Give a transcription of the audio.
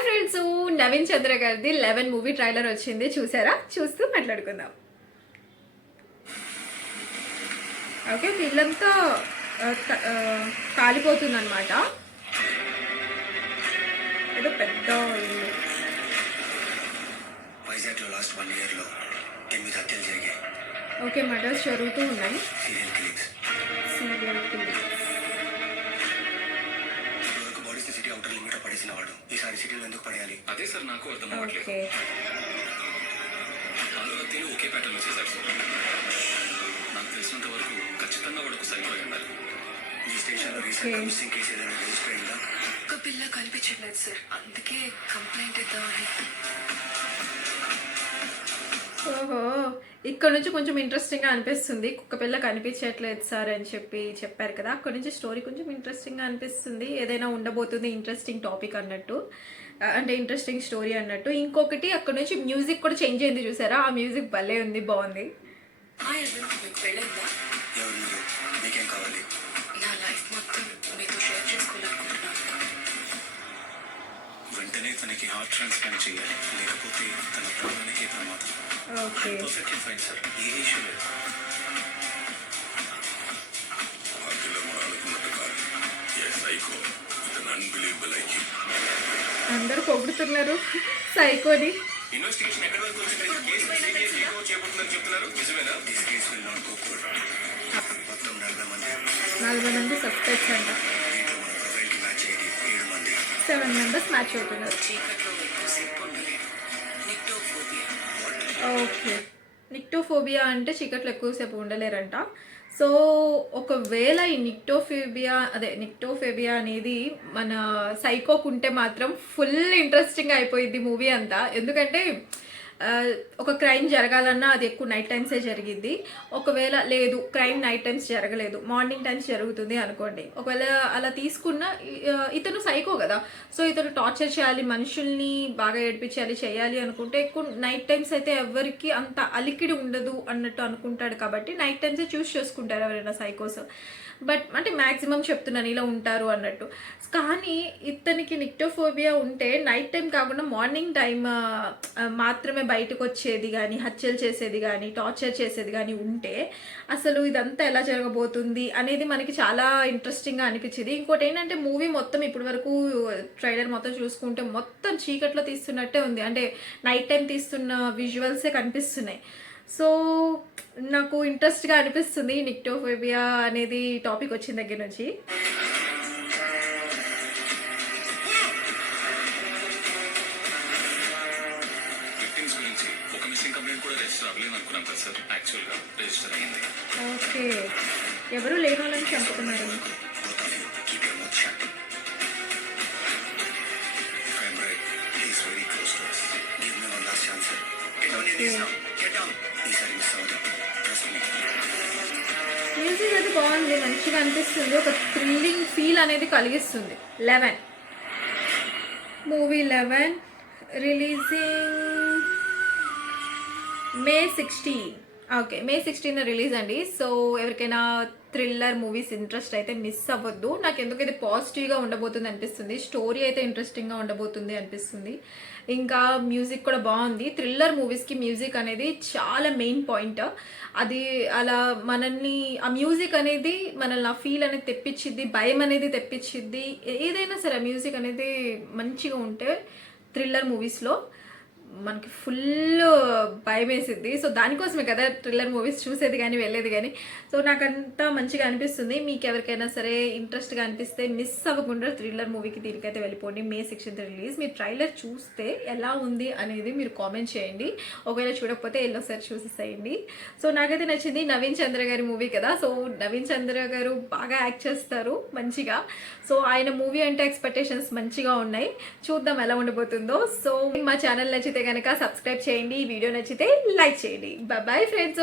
Hi friends, Naveen చంద్ర గారిది 11 movie trailer వచ్చింది. చూసారా? చూస్తూ మాట్లాడుకుందాం. ఓకే, పిల్లంతా కాలిపోతుంది అనమాట. ఏదో పెద్ద వైజాగ్లో లాస్ట్ 1 ఇయర్లో 8 హత్యలు జరిగాయి. ఓకే, మర్డర్స్ జరుగుతూ ఉన్నాయి. Serial killings. ఇదివరకు బాడీస్ సిటీ అవుటర్ లిమిట్ లో పడేసిన వాడు ఈసారి సిటీలో ఎందుకు పడేయాలి? అదే సార్ నాకు అర్థం అవ్వట్లేదు. ఓకే, నాలుగు హత్యలు ఒకే ప్యాటర్న్ లో చేశారు సార్. నాకు తెలిసినంత వరకు ఖచ్చితంగా వాడు ఒక సైకో అయి ఉండాలి. ఈ స్టేషన్ లో రీసెంట్ మిస్సింగ్ కేసు ఏదైనా తెలిసిపోయిందా? ఒక పిల్ల కనిపించట్లేదు సార్, అందుకే కంప్లైంట్ ఇద్దామని. ఓహో, ఇక్కడ నుంచి కొంచెం ఇంట్రెస్టింగ్గా అనిపిస్తుంది. కుక్క పిల్ల కనిపించట్లేదు సార్ అని చెప్పారు కదా, అక్కడ నుంచి స్టోరీ కొంచెం ఇంట్రెస్టింగ్గా అనిపిస్తుంది. ఏదైనా ఉండబోతుంది ఇంట్రెస్టింగ్ టాపిక్ అన్నట్టు, అంటే ఇంట్రెస్టింగ్ స్టోరీ అన్నట్టు. ఇంకొకటి అక్కడ నుంచి మ్యూజిక్ కూడా చేంజ్ అయింది, చూసారా? ఆ మ్యూజిక్ భలే ఉంది, బాగుంది. మీకు పెళ్ళైందా? ఎవరు మీరు? మీకేం కావాలి? నా లైఫ్ మొత్తం మీతో షేర్ చేసుకోవాలనుకుంటున్నాను. వెంటనే తనకి హార్ట్ ట్రాన్స్ప్లాంట్ చేయాలి, లేకపోతే తన ప్రాణానికే ప్రమాదం. ఓకే, పర్ఫెక్ట్లీ ఫైన్ సార్, ఏ ఇష్యూ లేదు. అందరూ పొగుడుతున్నారు సైకోని. ఇన్వెస్టిగేషన్ ఎక్కడి వరకు వచ్చింది? కేసు సిబిఐ టేక్ చేయబోతుందని చెప్తున్నారు, నిజమేనా? This case will not go court. మొత్తం 40 మంది సస్పెక్ట్స్ అంట. దీంట్లో మన ప్రొఫైల్ కి మ్యాచ్ అయ్యేది 7 మంది. 7 మెంబర్స్ మ్యాచ్ అవుతున్నారు. చీకట్లో ఎక్కువసేపు ఉండలేను. నిక్టోఫోబియా. ఓకే, నిక్టోఫోబియా అంటే చీకట్లో ఎక్కువసేపు ఉండలేరంట. సో ఒకవేళ ఈ నిక్టోఫోబియా అనేది మన సైకోకుంటే మాత్రం ఫుల్ ఇంట్రెస్టింగ్ అయిపోయింది మూవీ అంతా. ఎందుకంటే ఒక క్రైమ్ జరగాలన్నా అది ఎక్కువ నైట్ టైమ్సే జరిగిద్ది. ఒకవేళ లేదు, క్రైమ్ నైట్ టైమ్స్ జరగలేదు, మార్నింగ్ టైమ్స్ జరుగుతుంది అనుకోండి. ఒకవేళ అలా తీసుకున్న ఇతను సైకో కదా, సో ఇతను టార్చర్ చేయాలి, మనుషుల్ని బాగా ఏడిపించాలి, చేయాలి అనుకుంటే ఎక్కువ నైట్ టైమ్స్ అయితే ఎవరికి అంత అలికిడి ఉండదు అన్నట్టు అనుకుంటాడు. కాబట్టి నైట్ టైమ్సే చూస్ చేసుకుంటారు ఎవరైనా సైకోస్. బట్ అంటే మ్యాక్సిమం చెప్తున్నాను ఇలా ఉంటారు అన్నట్టు. కానీ ఇతనికి నిక్టోఫోబియా ఉంటే నైట్ టైం కాకుండా మార్నింగ్ టైం మాత్రమే బయటకు వచ్చేది కానీ, హత్యలు చేసేది కానీ, టార్చర్ చేసేది కానీ ఉంటే అసలు ఇదంతా ఎలా జరగబోతుంది అనేది మనకి చాలా ఇంట్రెస్టింగ్గా అనిపించింది. ఇంకోటి ఏంటంటే మూవీ మొత్తం ఇప్పటి వరకు ట్రైలర్ మొత్తం చూసుకుంటే మొత్తం చీకట్లో తీస్తున్నట్టే ఉంది, అంటే నైట్ టైం తీస్తున్న విజువల్సే కనిపిస్తున్నాయి. సో నాకు ఇంట్రెస్ట్గా అనిపిస్తుంది నిక్టోఫోబియా అనేది టాపిక్ వచ్చిన దగ్గర నుంచి. విక్టిమ్స్ గురించి ఒక మిస్సింగ్ కంప్లైంట్ కూడా రిజిస్టర్ అవ్వలేదు అనుకున్నాం కదా సార్, యాక్చువల్గా రిజిస్టర్ అయ్యింది. ఓకే, ఎవరు లేని వాళ్ళని చంపుతున్నారు. Both of you, keep your mouth shut. If I'm right, he is very close to us. Give me one last chance, sir. Get on your knees now. Get down. ఈసారి miss అవ్వదు. Trust me. Music అయితే బాగుంది, మంచిగా అనిపిస్తుంది, ఒక thrilling feel అనేది కలిగిస్తుంది. 11 movie 11 releasing May 16. Okay, May 16 release అండి. సో ఎవరికైనా థ్రిల్లర్ మూవీస్ ఇంట్రెస్ట్ అయితే మిస్ అవ్వద్దు. నాకు ఎందుకు ఇది పాజిటివ్గా ఉండబోతుంది అనిపిస్తుంది, స్టోరీ అయితే ఇంట్రెస్టింగ్గా ఉండబోతుంది అనిపిస్తుంది. ఇంకా మ్యూజిక్ కూడా బాగుంది. థ్రిల్లర్ మూవీస్కి మ్యూజిక్ అనేది చాలా మెయిన్ పాయింట్. అది అలా మనల్ని, ఆ మ్యూజిక్ అనేది మనల్ని ఆ ఫీల్ అనేది తెప్పించిద్ది, భయం అనేది తెప్పించిద్ది. ఏదైనా సరే ఆ మ్యూజిక్ అనేది మంచిగా ఉంటే థ్రిల్లర్ మూవీస్లో మనకి ఫుల్ భయం వేసిద్ది. సో దానికోసమే కదా థ్రిల్లర్ మూవీస్ చూసేది కానీ వెళ్ళేది కానీ. సో నాకంతా మంచిగా అనిపిస్తుంది. మీకు ఎవరికైనా సరే ఇంట్రెస్ట్గా అనిపిస్తే మిస్ అవ్వకుండా థ్రిల్లర్ మూవీకి దీనికైతే వెళ్ళిపోండి. May 16 release. మీరు ట్రైలర్ చూస్తే ఎలా ఉంది అనేది మీరు కామెంట్ చేయండి. ఒకవేళ చూడకపోతే ఒకసారి చూసేసేయండి. సో నాకైతే నచ్చింది. నవీన్ చంద్ర గారి మూవీ కదా, సో నవీన్ చంద్ర గారు బాగా యాక్ట్ చేస్తారు మంచిగా. సో ఆయన మూవీ అంటే ఎక్స్పెక్టేషన్స్ మంచిగా ఉన్నాయి. చూద్దాం ఎలా ఉండబోతుందో. సో మా ఛానల్ నచ్చితే కనుక సబ్స్క్రైబ్ చేయండి, వీడియో నచ్చితే లైక్ చేయండి. Bye friends.